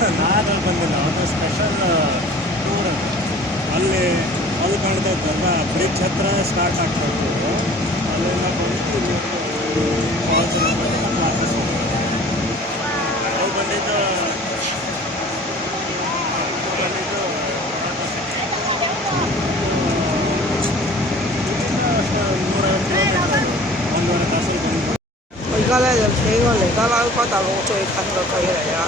ನಾನು ಬಂದಿಲ್ಲ, ಅದು ಸ್ಪೆಷಲ್ ಟೂರ್ ಅಲ್ಲಿ ಅದು ಕಾಣ್ತಾ ಇದ್ದಲ್ಲ, ಬ್ರಿಡ್ಜ್ ಹತ್ರ ಸ್ಟಾರ್ಟ್ ಆಗ್ತಾಯಿತ್ತು. ಅಲ್ಲೆಲ್ಲ ಬಂದು ಇಲ್ಲಿ ಫಾಲ್ಸ್ ವಾಪಸ್ ಹೋಗ್ತಾರೆ. ನಾವು ಬಂದಿದ್ದು ಅಷ್ಟು 150 ಕಿಲೋಮೀಟರ್, ಒಂದೂವರೆ ತಾಸಲ್ಲಿ ಬಂದು. 我而家咧就企個尼加拉瓜大瀑布最近嘅距離啦。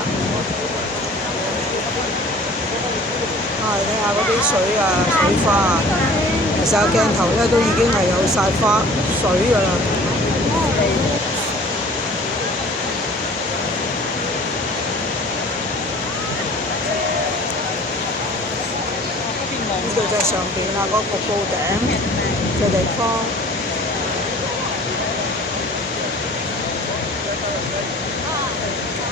睇下嗰啲水啊、水花啊，其實個鏡頭咧都已經係有晒花水㗎啦。呢度就係上邊啊，嗰個瀑布頂嘅地方。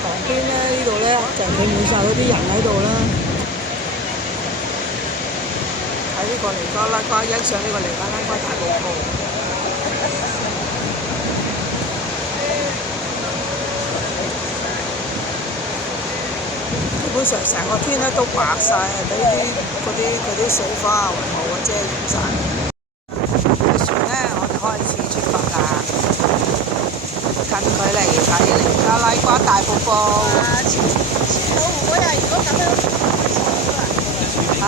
旁邊咧呢度咧就企滿晒嗰啲人喺度啦。喺呢個尼加拉瓜欣賞呢個尼加拉瓜大瀑布。基本上成個天咧都白晒，俾嗰啲水花雲霧啊遮掩晒。船咧，我哋開始出發啦，近距離睇尼加拉瓜大瀑布。千老湖嗰日如果咁樣，唉。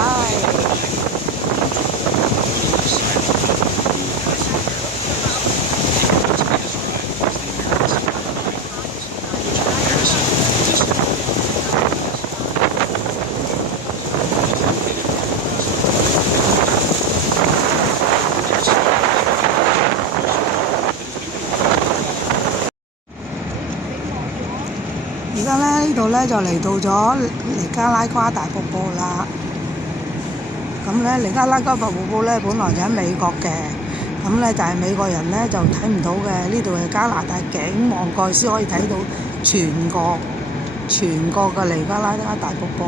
而家咧呢度咧就嚟到咗尼加拉瓜大瀑布啦。咁咧尼加拉瓜大瀑布咧本來就喺美國嘅，咁咧但係美國人咧就睇唔到嘅，呢度係加拿大境望過去先可以睇到全國嘅尼加拉瓜大瀑布。